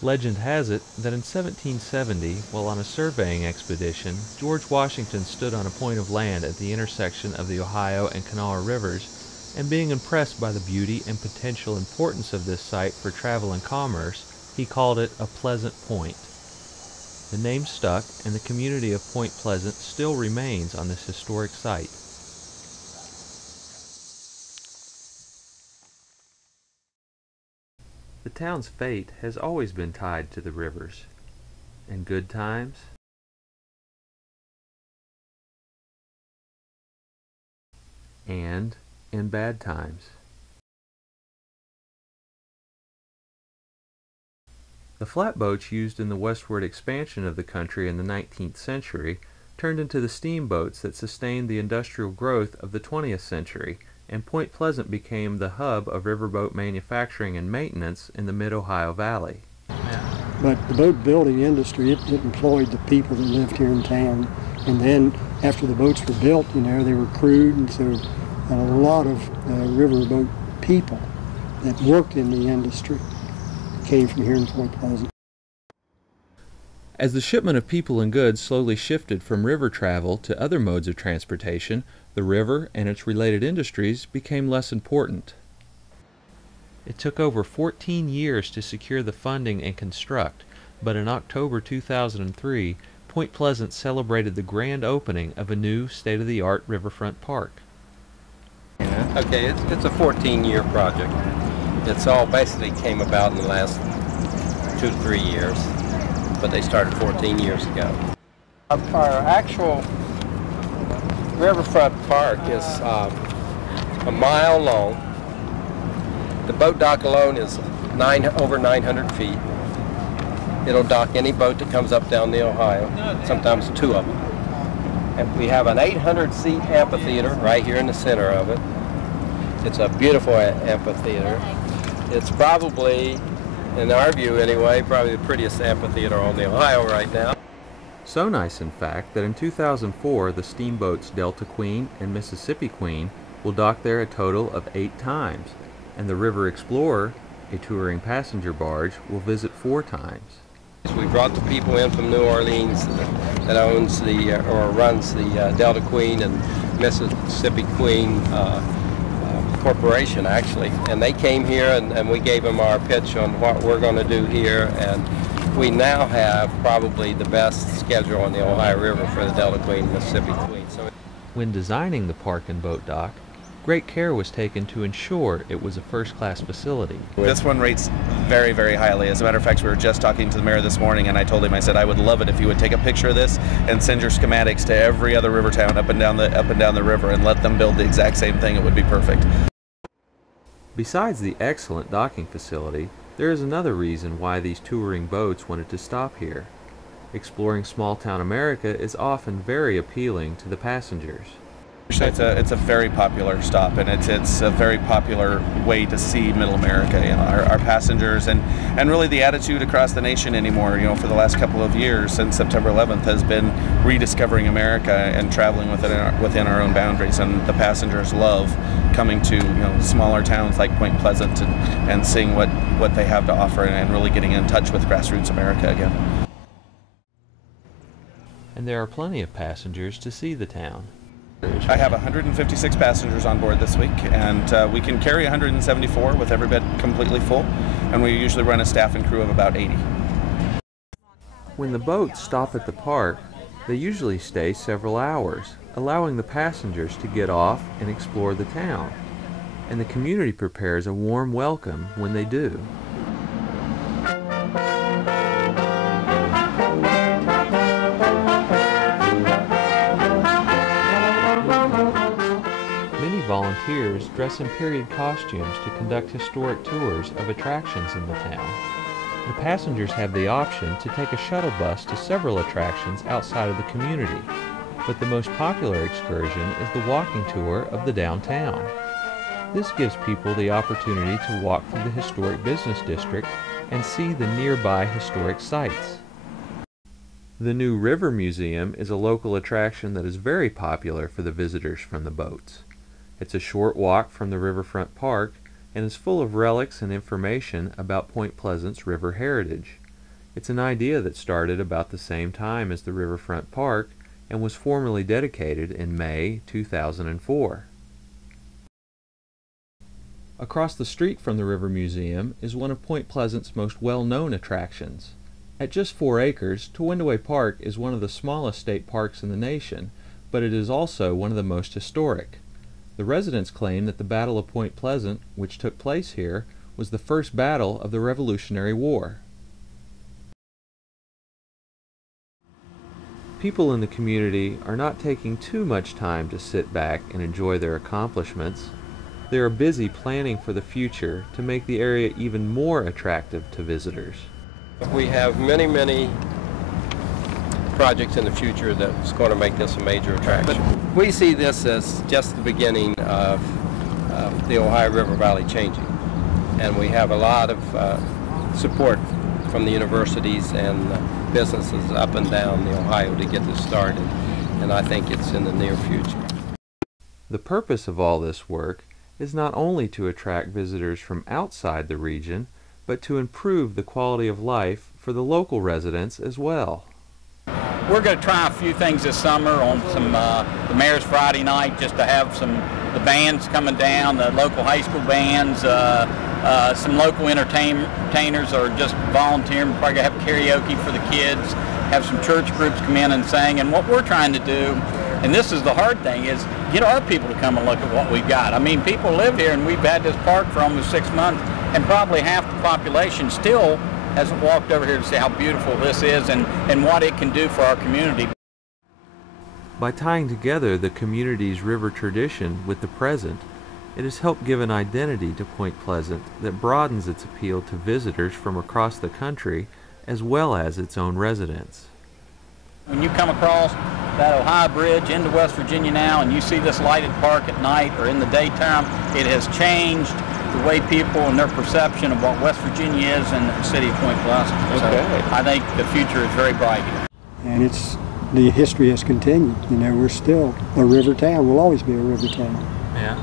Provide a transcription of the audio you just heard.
Legend has it that in 1770, while on a surveying expedition, George Washington stood on a point of land at the intersection of the Ohio and Kanawha rivers, and being impressed by the beauty and potential importance of this site for travel and commerce, he called it a pleasant point. The name stuck, and the community of Point Pleasant still remains on this historic site. The town's fate has always been tied to the rivers. In good times and in bad times. The flatboats used in the westward expansion of the country in the 19th century turned into the steamboats that sustained the industrial growth of the 20th century, and Point Pleasant became the hub of riverboat manufacturing and maintenance in the mid-Ohio Valley. But the boat building industry, it employed the people that lived here in town. And then after the boats were built, you know, they were crewed, and so a lot of riverboat people that worked in the industry came from here in Point Pleasant. As the shipment of people and goods slowly shifted from river travel to other modes of transportation, the river and its related industries became less important. It took over 14 years to secure the funding and construct, but in October 2003, Point Pleasant celebrated the grand opening of a new state-of-the-art riverfront park. Okay, it's a 14-year project. It's all basically came about in the last 2 to 3 years, but they started 14 years ago. Our actual Riverfront Park is a mile long. The boat dock alone is over 900 feet. It'll dock any boat that comes up down the Ohio, sometimes 2 of them. And we have an 800-seat amphitheater right here in the center of it. It's a beautiful amphitheater. It's probably, in our view anyway, probably the prettiest amphitheater on the Ohio right now. So nice, in fact, that in 2004 the steamboats Delta Queen and Mississippi Queen will dock there a total of 8 times, and the River Explorer, a touring passenger barge, will visit 4 times. We brought the people in from New Orleans that owns or runs the Delta Queen and Mississippi Queen corporation, actually, and they came here and we gave them our pitch on what we're going to do here, and we now have probably the best schedule on the Ohio River for the Delta Queen and Mississippi Queen. When designing the park and boat dock, great care was taken to ensure it was a first-class facility. This one rates very, very highly. As a matter of fact, we were just talking to the mayor this morning, and I told him, I said, I would love it if you would take a picture of this and send your schematics to every other river town up and down the river and let them build the exact same thing. It would be perfect. Besides the excellent docking facility, there is another reason why these touring boats wanted to stop here. Exploring small-town America is often very appealing to the passengers. It's a very popular stop, and it's a very popular way to see Middle America. You know, our passengers and really the attitude across the nation anymore. You know, for the last couple of years since September 11th has been rediscovering America and traveling within our own boundaries. And the passengers love coming to smaller towns like Point Pleasant and seeing what they have to offer and really getting in touch with grassroots America again. And there are plenty of passengers to see the town. I have 156 passengers on board this week, and we can carry 174 with every bed completely full, and we usually run a staff and crew of about 80. When the boats stop at the park, they usually stay several hours, allowing the passengers to get off and explore the town, and the community prepares a warm welcome when they do. Volunteers dress in period costumes to conduct historic tours of attractions in the town. The passengers have the option to take a shuttle bus to several attractions outside of the community, but the most popular excursion is the walking tour of the downtown. This gives people the opportunity to walk through the historic business district and see the nearby historic sites. The new River Museum is a local attraction that is very popular for the visitors from the boats. It's a short walk from the Riverfront Park and is full of relics and information about Point Pleasant's river heritage. It's an idea that started about the same time as the Riverfront Park and was formally dedicated in May 2004. Across the street from the River Museum is one of Point Pleasant's most well-known attractions. At just 4 acres, Towindaway Park is one of the smallest state parks in the nation, but it is also one of the most historic. The residents claim that the Battle of Point Pleasant, which took place here, was the first battle of the Revolutionary War. People in the community are not taking too much time to sit back and enjoy their accomplishments. They are busy planning for the future to make the area even more attractive to visitors. We have many projects in the future that's going to make this a major attraction. But we see this as just the beginning of the Ohio River Valley changing. And we have a lot of support from the universities and businesses up and down the Ohio to get this started. And I think it's in the near future. The purpose of all this work is not only to attract visitors from outside the region, but to improve the quality of life for the local residents as well. We're going to try a few things this summer on some the Mayor's Friday night, just to have the bands coming down, the local high school bands, some local entertainers or just volunteering. We're probably going to have karaoke for the kids, have some church groups come in and sing. And what we're trying to do, and this is the hard thing, is get our people to come and look at what we've got. I mean, people live here, and we've had this park for almost 6 months, and probably half the population still hasn't walked over here to see how beautiful this is and what it can do for our community. By tying together the community's river tradition with the present, it has helped give an identity to Point Pleasant that broadens its appeal to visitors from across the country as well as its own residents. When you come across that Ohio Bridge into West Virginia now and you see this lighted park at night or in the daytime, it has changed the way people and their perception of what West Virginia is and the city of Point Pleasant. Okay. So I think the future is very bright. And the history has continued. You know, we're still a river town. We'll always be a river town. Yeah.